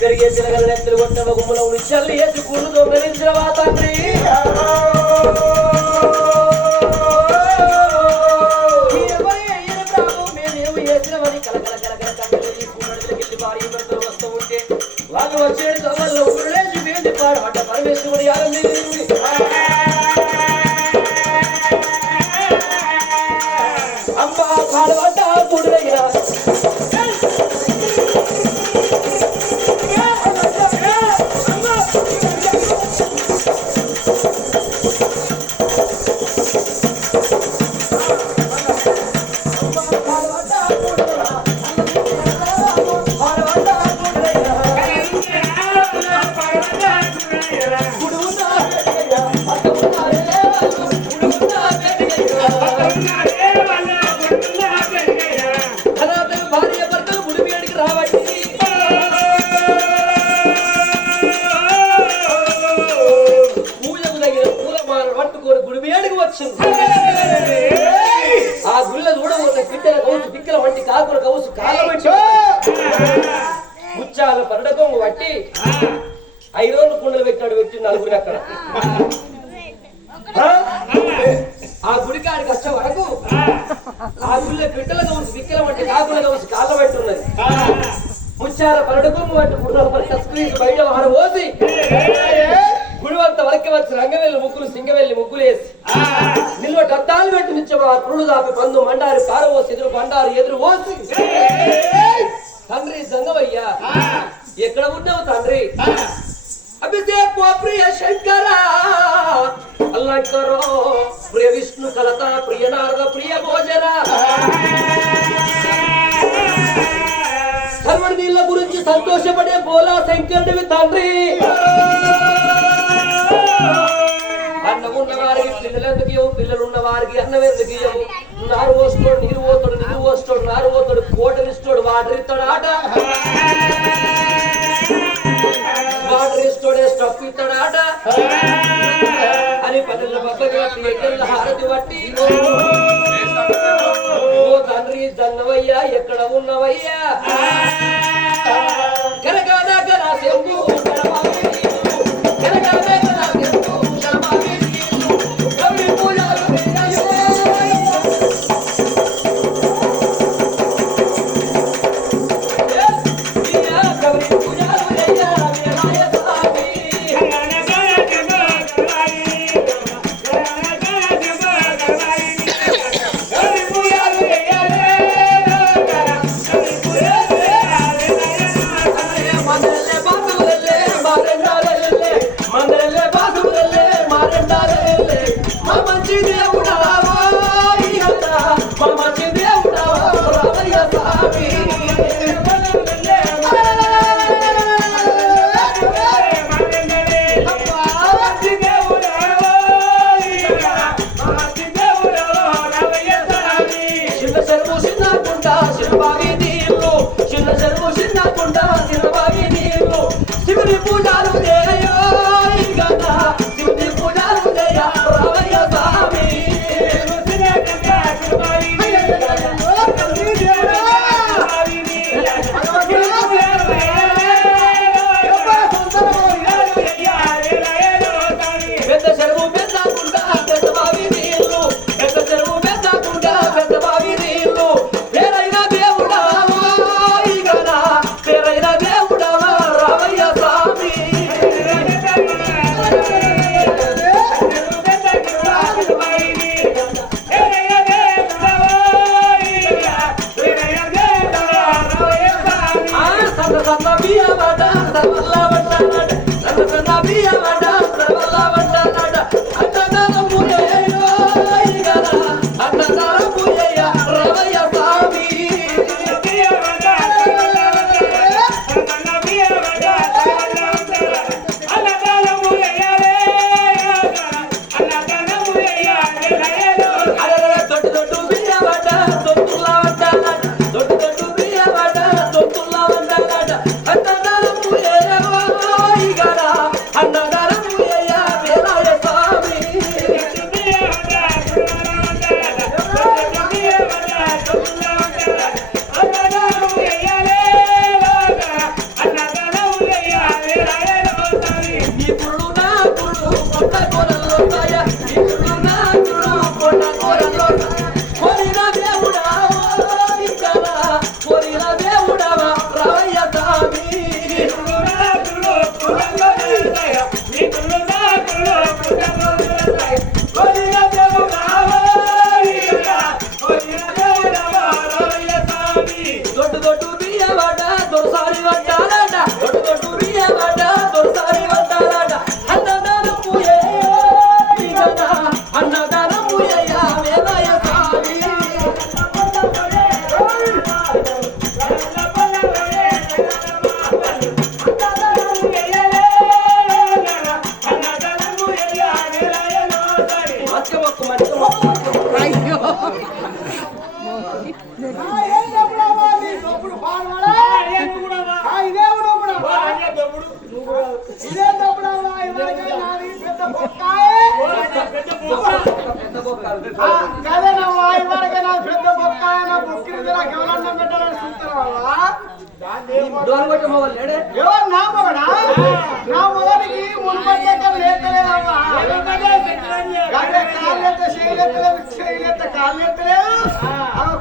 పెరిగే పిల్లగల నెత్తలు కొట్టవ గుమ్మల ఉడిచల్లి ఎత్తి కూడు దొంగలించిన వా తండ్రి మేమేమి చేసినవని కలకల కలకల కట్టలు తీసుకున్నట్లకెళ్ళి భార్య భర్తలు వస్తూ ఉంటే వాళ్ళు వచ్చేది దొంగల్లో ఊరులేసి వేసి పాడబడ్డ పరమేశ్వరుడు యాగం అమ్మ పాడబడ్డ పుడుదయ్యా ఆ గుళ్ళ చూడబోతే పిట్టల కౌసు పిక్కల వంటి కాకుల కౌసు కాలబట్టి ముచ్చాల పరడకొంగు పట్టి 5 రోజులు కుండలు పెట్టాడు వ్యక్తి నలుగురిని అక్కడ ఆ గుడికాడి కష్టం వరకు ఆ గుళ్ళ పిట్టల కౌసు పిక్కల వంటి కాకుల కౌసు కాలబట్టి ఉన్నది ముచ్చాల పరడకొంగు వంటి బయట వారు పోసి గుడివంత వరకే వచ్చి రంగవెల్లి ముగ్గులు సింగవెల్లి ముగ్గులు వేసి నిల్వటి అద్దాలు పెట్టి నిత్యమా పురుడు దాపి పందు మండారి పారవోసి ఎదురు బండారు ఎదురు పోసి తండ్రి జంగవయ్యా ఎక్కడ ఉన్నావు తండ్రి అభిషేక్ ప్రియ శంకర అల్లంకరో ప్రియ విష్ణు కలత ప్రియ నారద ప్రియ భోజన ధర్మడి నీళ్ళ గురించి సంతోషపడే బోలా శంకరుడివి తండ్రి అన్నం ఉన్న వారికి పిల్లలు ఎందుకు ఇవ్వవు పిల్లలు ఉన్న వారికి అన్నం ఎందుకు ఇవ్వవు నారు పోస్తాడు నీరు పోస్తాడు నిలువు పోస్తాడు నారు పోతాడు కోటలు ఇస్తాడు వాటర్ ఇస్తాడు ఆట వాటర్ ఇస్తాడే స్టఫ్ ఇస్తాడు ఆట అని పదెళ్ళ పక్కగా ఎడ్డెళ్ళ హారతి పట్టి ఓ తండ్రి జన్నవయ్యా ఎక్కడ ఉన్నవయ్యా కనకాదగర శంభు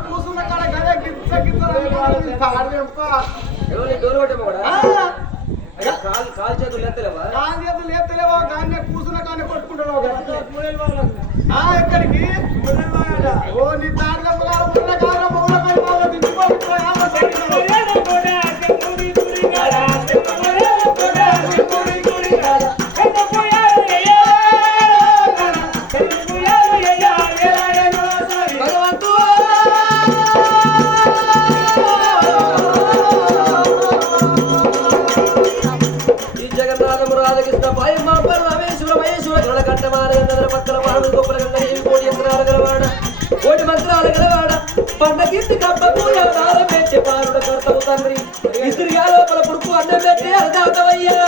కూసున్న కాడ గదే గిచ్చ గిచ్చ కాలు చేతులు లేత్తలేవా గానే కూసున్న కానీ కొట్టుకుంటున్నావు ఎక్కడికి ఓ నీ తాడ్ల ఉన్న కాడ మౌన కడిపాలో కోటి మంత్రాలు గలవాడ పండగీతి కప్పకు ఎవరాలు పెంచే పాలుడ కర్తవు తండ్రి ఇసురుగా లోపల పురుపు అన్నం పెట్టి అర్థమయ్యా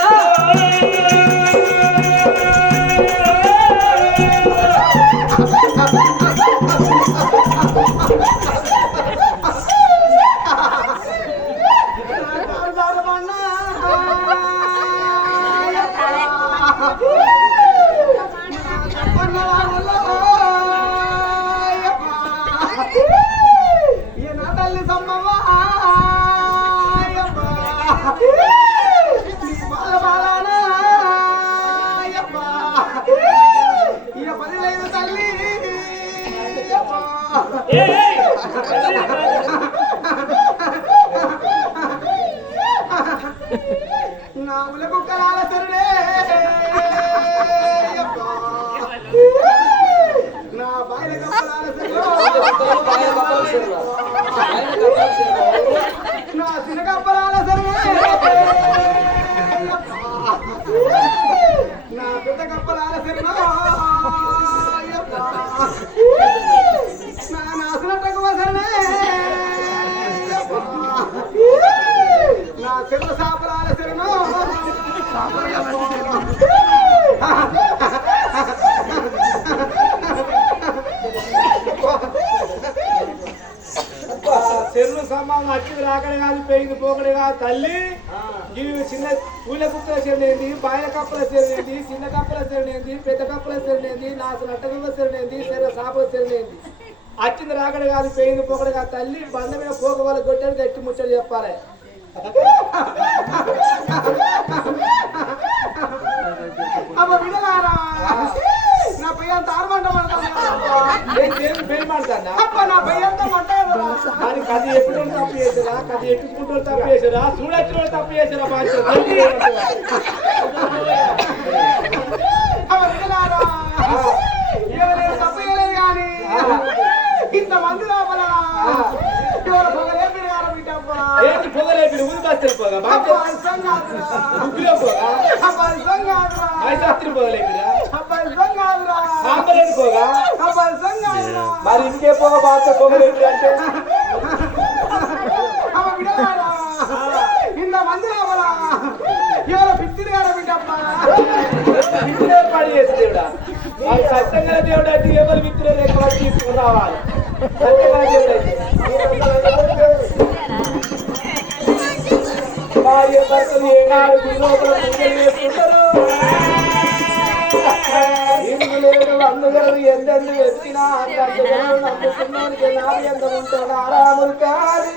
చెరువు సమ్మం అచ్చి రాకడే కాదు పెయిన్ పోకడే కాదు తల్లి ఇవి చిన్న పూల కుక్కల చెరునేది బాయిల కప్పల చెరునేది చిన్న కప్పల చెరునేది పెద్ద కప్పల చెరునేది నాసు నట్టగొల్ల చెరునేది చెర్ర సాపల చెరునేది అచ్చింది రాకడే కాదు పెయిన్ పోకడే కాదు తల్లి బండ మీద పోక వాళ్ళు గొట్టలు గట్టి ముచ్చలు చెప్పాలి నా పయ్యంత నా పయ్యంత అది కది ఎప్పుడు తప్పు చేసారా కది ఎట్టుకుంటూ తప్పు చేసారా చూడొచ్చు తప్పు చేసారా తప్పు చేయలేదు కానీ ఇంతమంది లోపల పొగలేపి ఊరి బస్తలు పోగా పోగా మరి ఇంకే పోగ బాధ పొగలేపి అంటే ఇంతమంది లోపల ఎవరో పిచ్చిరి గారు బిడ్డ పడి చేసి దేవుడా సత్యంగా దేవుడు అంటే ఎవరు మిత్రులు లేక తీసుకుని రావాలి సత్యంగా దేవుడు అయితే భార్య భర్తలు ఏనాడు లోపల పూజలు చేసుకుంటారు ఇందు లేదు అందుగలరు ఎందెందు వెతికినా నమ్ముకున్నానికి నాది ఎంత ఉంటాడు ఆరాములు కాదు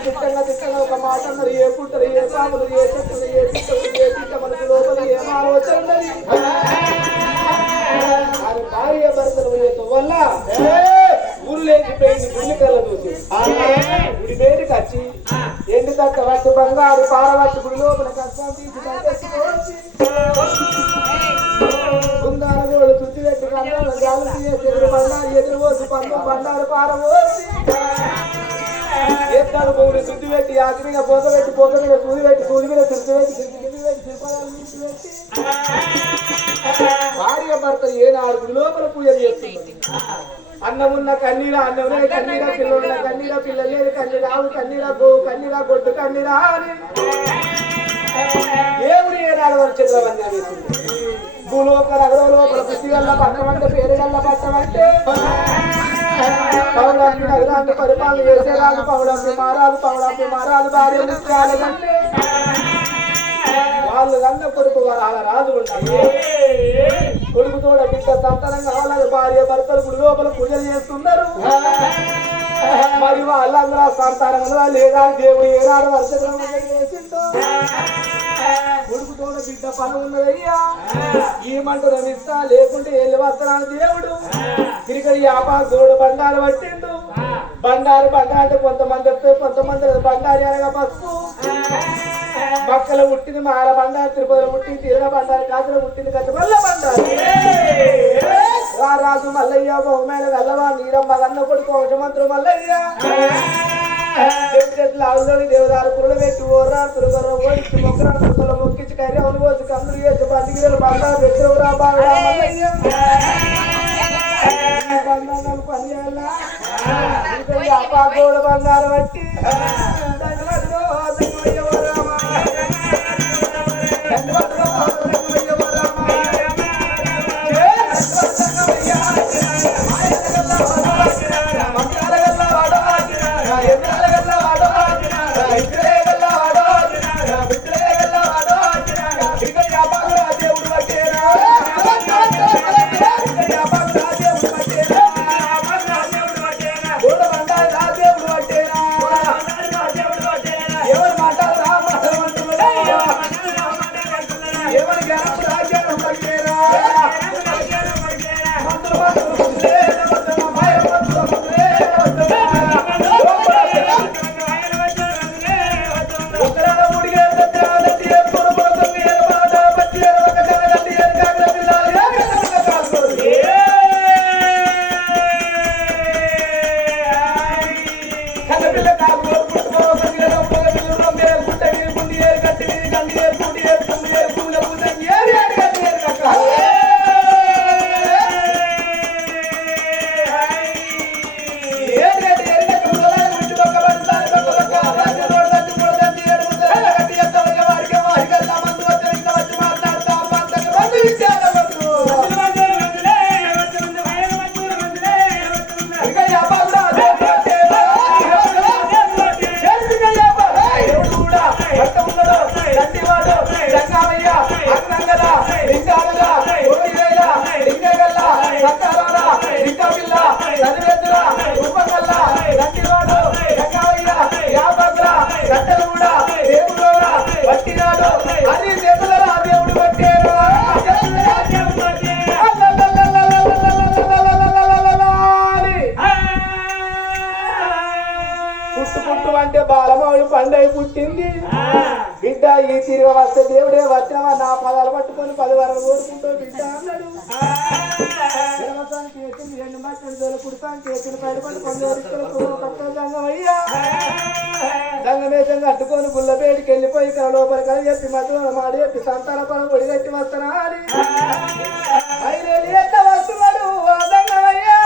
తిట్టంగా ఒక మాట అన్నారు ఏ పుట్టరు ఏ పాములు ఏ చెట్టులు ఏ తిట్టలు ఏ తిట్ట మనకు లోపల ఏం ఆలోచన భార్య భర్తలు వల్ల ఊరు లేచిపోయింది గుడి కళ్ళ చూసి గుడి బయటకు వచ్చి ఎండు తక్క వచ్చి బంగారు పారవచ్చి గుడి లోపల కష్టం తీసి కుందారు చుట్టి పెట్టి చెరువు బండారు ఎదురు పోసి పండు బండారు పారబోసి ఎత్తాడు పొగుడు శుద్ధి పెట్టి ఆఖరిగా పొగ మీద సూది పెట్టి సూది మీద తిరిగి పెట్టి భార్య భర్త ఏనాడు గుడి లోపల పూజలు చేస్తుంది అన్నమున్న కన్నీరా అన్నమున్న కన్నీరా పిల్లలున్న కన్నీరా పిల్లలు లేదు కన్నీరావు కన్నీరా గోవు కన్నీరా గొడ్డు కన్నీరా అని దేవుడు ఏనాడు వారి చిత్రబంధన వేసింది భూలోకల అగరలోపల పుష్టిగల్ల పట్టమంటే పేరుగల్ల పట్టమంటే పౌరాన్ని నగరాన్ని పరిపాలన చేసేరాలు పౌరాన్ని మారాలు భార్య ముఖ్యాలంటే వాళ్ళు కన్న కొడుకు వాళ్ళ రాజు ఉంటారు కొడుకుతోడ బిడ్డ సంతానం కావాలని భార్య భర్తలు గుడి లోపల పూజలు చేస్తున్నారు మరి వాళ్ళందరూ సంతానం లేదా దేవుడు ఏనాడు వర్షం చేసిందో కొడుకుతోడ బిడ్డ పని ఉన్నదయ్యా ఈ మంట రమిస్తా లేకుంటే వెళ్ళి వస్తున్నాను దేవుడు తిరిగి ఆపాదోడు బండారు పట్టిండు బండారు అంటే కొంతమంది బండారి అనగా పసుపు మక్కలు పుట్టింది మాల బండారు తిరుపతిలో పుట్టింది తీరణ బండారు కాసులో పుట్టింది కచ్చబల్ల బండారు రాజు మల్లయ్య బహుమైన గల్లవా నీరమ్మ గన్న కొడుకు వంశమంత్రులు మల్లయ్య చెట్లు ఆవులని దేవదారు పురుడు పెట్టి ఓర్రా తురుగర ఓడిచి మొక్కరా తురుగల మొక్కించి కర్రవని పోసి కందులు చేసి బండిగిరలు బండారు పెట్టినవురా బాగా బంగారం పని చేయాలా అప్పా గోడ బంగారం బట్టి అంటే బాలమౌళి పండై పుట్టింది బిడ్డ ఈ తిరిగి వస్తే దేవుడే వచ్చినవా నా పదాలు పట్టుకొని 10 వరలు కోరుకుంటూ బిడ్డ అన్నాడు చేసింది 2 మట్టలు కుడతాను చేసిన పైపడి సంగమయ్యా సంగమేశం కట్టుకొని గుళ్ళపేటికి వెళ్ళిపోయి ఇక్కడ లోపలి కలి చెప్పి మధ్యలో మాడి చెప్పి సంతాన పరం ఒడిగట్టి వస్తానా అని 5 ఏళ్ళు ఎట్లా వస్తున్నాడు సంగమయ్యా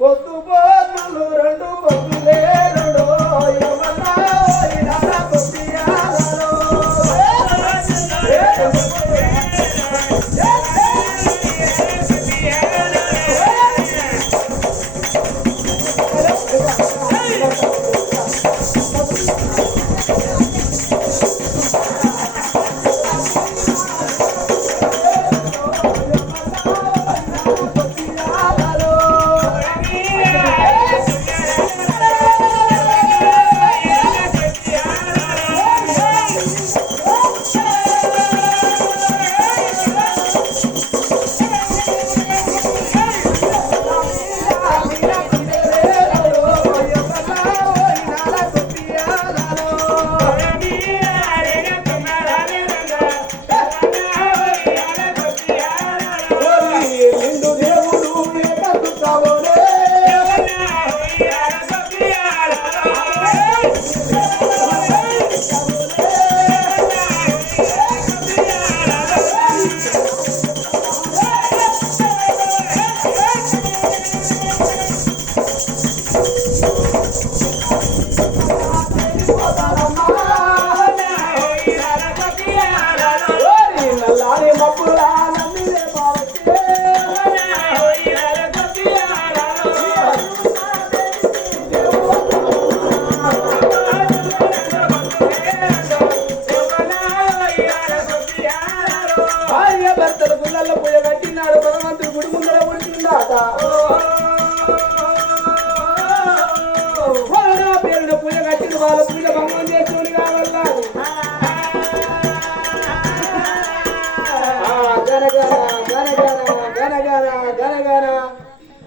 పొద్దు పోతులు 2 పొద్దులే 2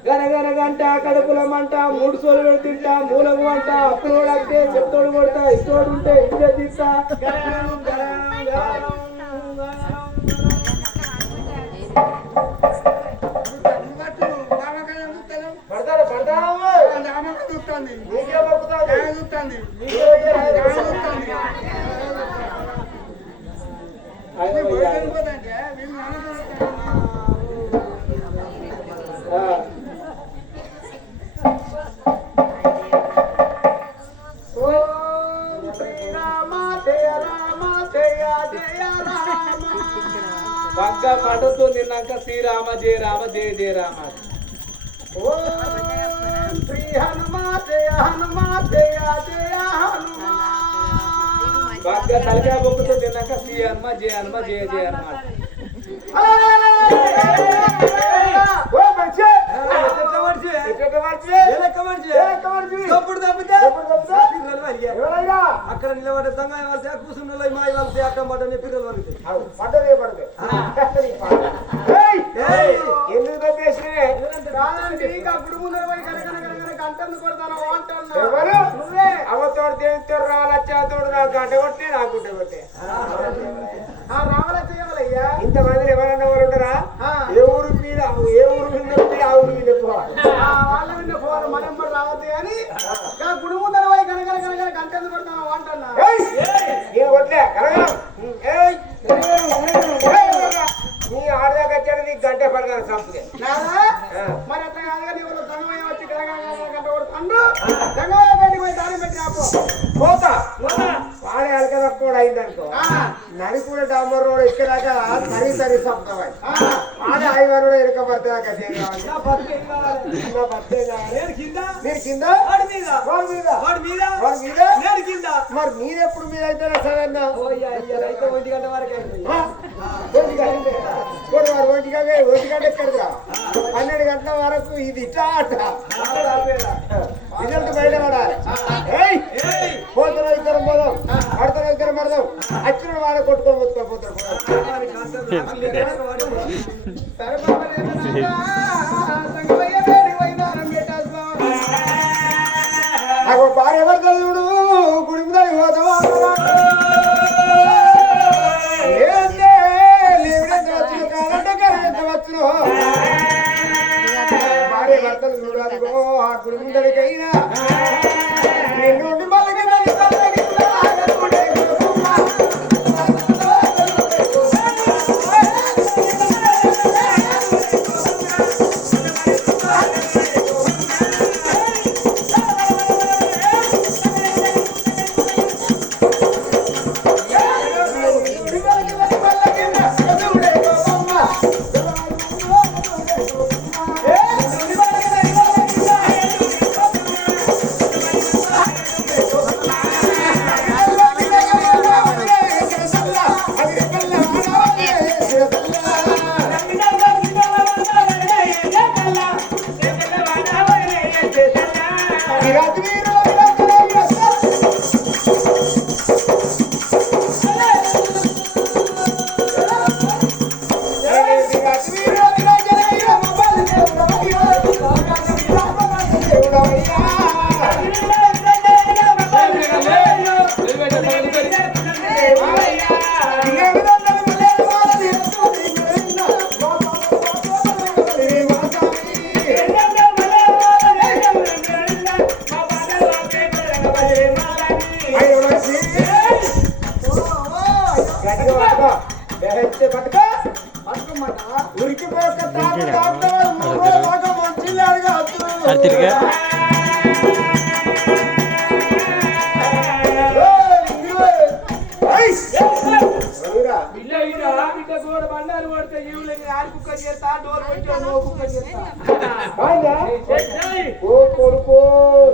గనగనగంట కడుపుల మంట 3 సోలు తింటా మూలము అంట అప్పుడు అంటే చెప్తోడు కొడతా ఇష్టోడు ఉంటే ఇచ్చే తీస్తా బాగా పక్క పడుతూ నిన్నాక శ్రీరామ జయ రామ జయ జయ రామ. ఓం శ్రీ హనుమా జయ హనుమా జయ జయ హనుమా. పక్క తలకాయ బొక్కుతూ నిన్నాక శ్రీ హనుమ జయ హనుమ జయ జయ హనుమ. అక్కడ నిలబడే సంఘం వాళ్ళ కూర్చున్న మా వాళ్ళ అక్కడ పడ్డ పిల్లలు వాళ్ళకి పడ్డదే పడదు. ఎందుకు తప్పేసినే అప్పుడు ముందర పోయి గంటలు కొడతాను నువ్వే అవతోడు దేవుతో రావాలచ్చాతోడు నాకు గంట కొట్టే నాకు గుడ్డ కొట్టే రావాలయ్యా. ఇంతమంది ఎవరన్నా ఎవరు ఉంటారా? ఏ ఊరు మీద ఆ ఊరు మీద పోవాలి, వాళ్ళ మీద పోవాలి. మనం రావద్దు కానీ గుడి ముందర పోయి కనకన గంటలు కొడతాను అంటున్నా. నేను కొట్లే కనగం నీ ఆడదాకా వచ్చాడు నీకు గంట పడగాను సంపుదే. మరి అట్లా కాదుగా నీ వాళ్ళు దంగమయ్య వచ్చి గంట కొడుతుండ్రు. దంగమయ్య బయటికి పోయి దారి పెట్టి రాపో పోతా. వాడే అలక తక్కువ అయిందనుకో నడిపూడ డాంబర్ రోడ్ ఎక్కడాక తరి సంపవాలి. వాడే ఐవన్ కూడా ఎరకబడతాక మీరు కింద మరి మీరెప్పుడు మీద అయితే సరే అన్న 1 గంట వరకు ఒంటి గంట ఎక్కడిరా 12 గంటల వరకు ఇది ఇట్లా అట రిజల్ట్ బయట పడాలి. పోతున్న ఇద్దరం పోదాం, పడుతున్న ఇద్దరం పడదాం, వచ్చిన వాళ్ళ కొట్టుకొని పోతారు. భార్య భర్తలు చూడు గుడి మీద పోతావా భార్య భర్తలు చూడాలిగో ఆ గురుముందరికైనా నిన్ను కొడుకో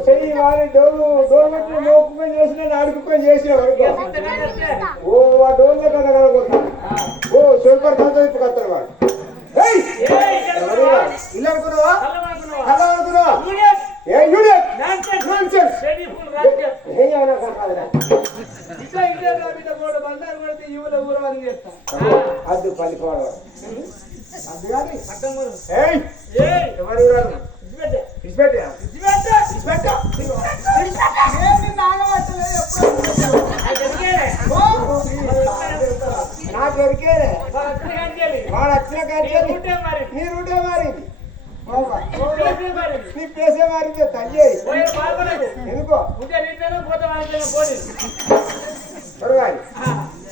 చెయ్యి వాడి డోర్ మోకుకొని చేసిన అడుగుకొని చేసేవాడు. ఓ ఆ డోర్లో కన్నా కనుకుంటా ఓ సూపర్ తంతో ఇప్పుడు కత్తాడు వాడు. ఇల్లు అనుకున్నావా అలా అనుకున్నావా? ఏ యూనియన్ అది పల్లిపోవడం అది కానీ ఎవరు నాకు దొరికేదే వాడు వచ్చిన కానీ నీ రూటే మారింది, నీ ప్లేసే మారింది తల్లి. ఎందుకో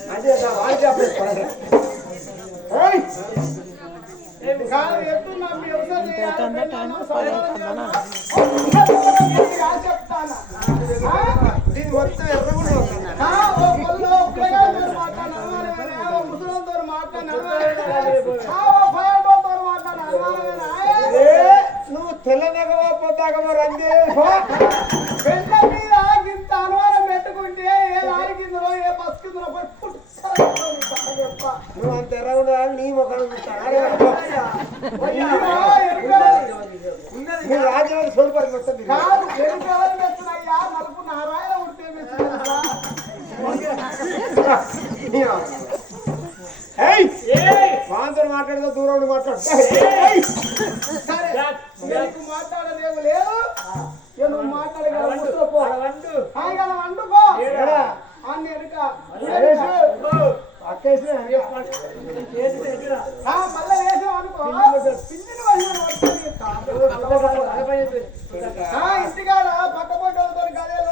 అంటే వాళ్ళు చెప్పలేదు కాదు ఎత్తున్నా మీ వ్యవసాయం చెప్తాను దీని మొత్తం ఎర్ర కూడా ముసలితో నువ్వు తెల్లనగపోతాక రండి పెళ్ళ మీద ఇంత అనుమానం పెట్టుకుంటే ఏ లారీ కిందలో ఏ బస్ కిందలో నువ్వు అంత ఎర్రగా నీ ముఖం రాజవారి సోడిపడి వస్తుంది ఎరుకయ్యా నలుపు నారాయణ ఉంటే వాంతో మాట్లాడుతూ దూరం మాట్లాడు మాట్లాడలేవు లేదు నువ్వు మాట్లాడగలవు వండుకో అన్ని ఎరుక మళ్ళీ వేసావు అనుకో ఇంటికాడ పక్క పొట్టలతో గదేలు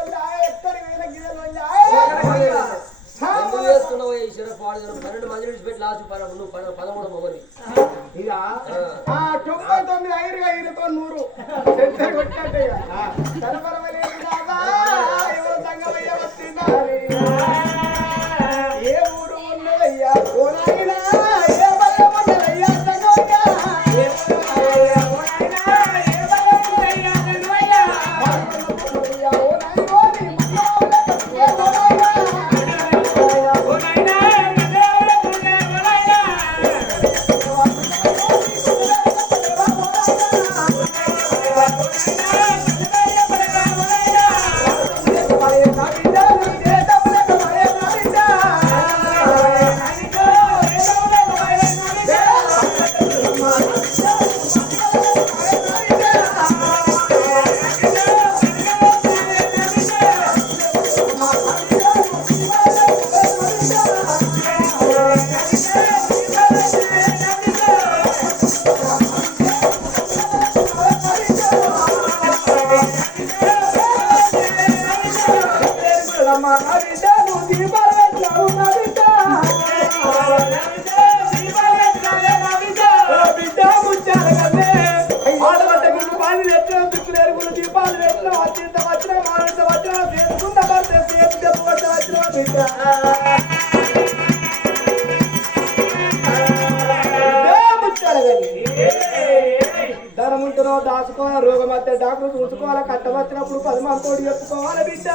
ఎక్కడి వేల గిదెలు 12 మంది విడిచిపెట్టి లాస్ట్ 13 మొగది 99 ఐరుగా ఈరుతో 100 సెంటర్ కొట్టినట్టే ఏ ఊరు ఉన్నదయ్యా కోనాయినా ఏ బల్ల ఉన్నదయ్యా ధనముంటునో దాచుకోవాలి రోగం వస్తే డాక్టర్ చూసుకోవాలి కట్ట వచ్చినప్పుడు 10 మందితోటి చెప్పుకోవాలి బిడ్డ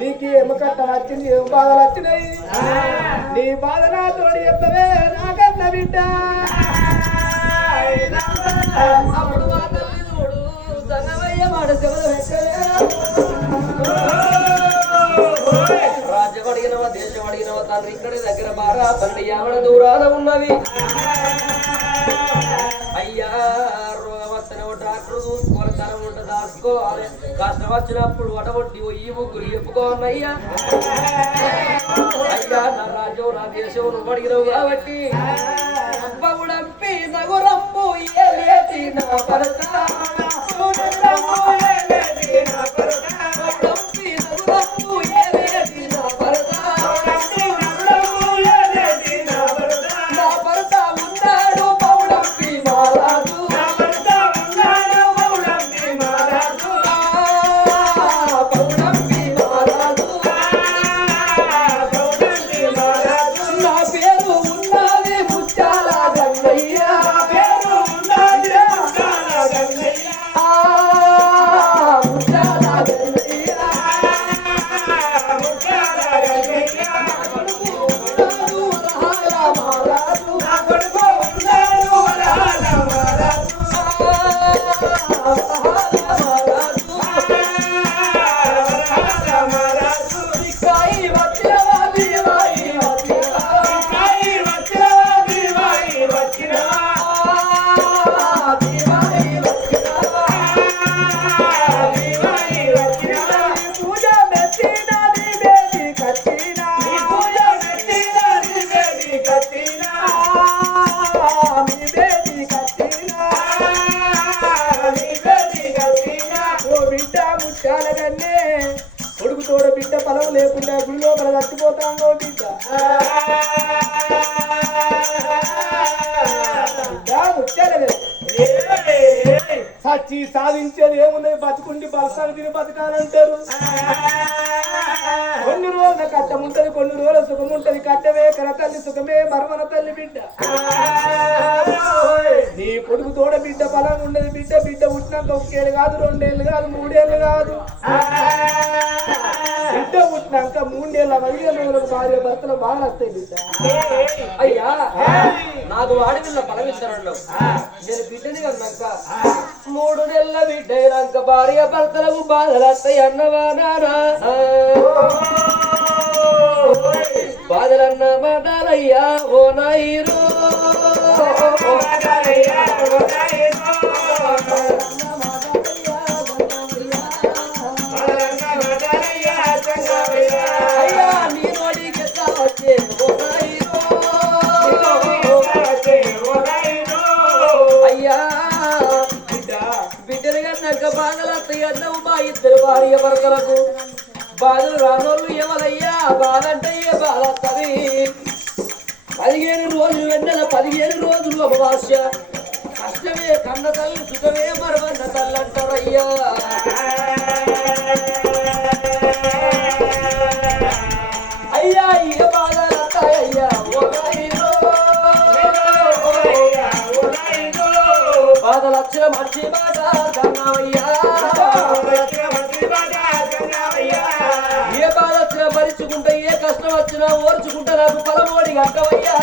నీకు ఏమి కట్ట వచ్చింది ఏం బాధలు వచ్చినాయి నీ బాధ నాతోటి చెప్పవే నాకన్న బిడ్డ అప్పుడు మా తల్లి చూడు సంగమయ్య మాట రాజ్యం అడిగినవా దేశం అడిగినవా తండ్రి ఇక్కడి దగ్గర బాగా తండ్రి ఎవడ దూరాన ఉన్నది అయ్యా రోగం వస్తేనే డాక్టర్ చూసుకోవాలి ధనం ఉంటే దాచుకోవాలి కష్టం వచ్చినప్పుడు వడగొట్టి ఈ ముగ్గురు చెప్పుకోనయ్యా అయ్యా నా రాజ్యం నా దేశం నువ్వు అడిగినవు కాబట్టి బగుడంపి నగురంపు ఏలేటి నా భరత గంగయ్య కొడుకు తోడ బిడ్డ పొలం లేకుండా గుడి లోపల చచ్చిపోతాను బిడ్డ ముచ్చాలే సచ్చి సాధించేది ఏముంది బతుకుండి బలసాలు తిని బతకాలంటారు కొన్ని రోజుల కట్టం ఉంటది కొన్ని రోజుల సుఖం ఉంటది కట్టమే కర తల్లి సుఖమే మరమన తల్లి బిడ్డ నీ కొడుకు తోడ బిడ్డ పొలం ఉండదు బిడ్డ బిడ్డ పుట్టినాక ఒకేళ్ళు కాదు 2 ఏళ్ళు కాదు 3 ఏళ్ళు కాదు బిడ్డ పుట్టినాక 3 ఏళ్ళ 5 రోజులకు భార్య భర్తలు బాగా వస్తాయి బిడ్డ అయ్యా నాకు వాడి పిల్ల పలవిస్తారంలో నేను బిడ్డని కన్నాక 3 నెలల బిడ్డ అయినాక భార్య భర్తలకు బాధలు వస్తాయి అన్నవా నానా బాధలన్న మాటలయ్యా ఓ నాయరు అయ్యా నీ నోడికి ఎట్లా వచ్చే ఓ నాయరు అయ్యా బిడ్డలు కన్నాక బాధలు వస్తాయి అన్నవు మా ఇద్దరు భార్య భర్తలకు బాధలు రానోళ్ళు ఎవరయ్యా బాధ అంటే ఏ బాధ వస్తుంది 15 రోజులు వెన్నెల 15 రోజులు అమావాస్య కష్టమే కన్న తల్లి సుఖమే మరవన్న తల్లి అంటారయ్యా అయ్యా ఇక బాధలు వస్తాయ్యా బాధలు వచ్చిన మంచి బాధ కన్నావయ్యా ఏ బాధ వచ్చినా భరించుకుంటా ఏ కష్టం వచ్చినా ఓర్చుకుంటా నాకు పలమోడి కట్టవయ్యా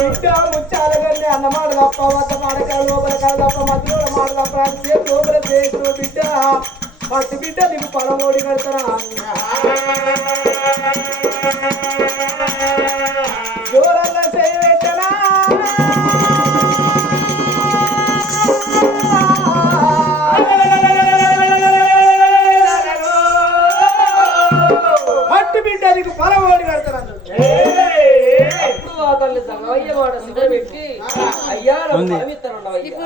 బిడ్డ ముచ్చాలగల్లి అన్నమాట తప్ప వద్ద మాడకాయ లోపల కాదు తప్ప మధ్యలో మాట తప్ప లోపల చేసిన బిడ్డ ఫస్ట్ బిడ్డ నీకు పలమోడి కడతారా జోరంగా చేయవెట్టనా ఫస్ట్ బిడ్డ నీకు పలమోడి కడతారా అప్పుడు ఆ తల్లి సంగయ్య మాట సిద్ధ పెట్టి అయ్యా నాకు పలమిత్తనుండవయ్యా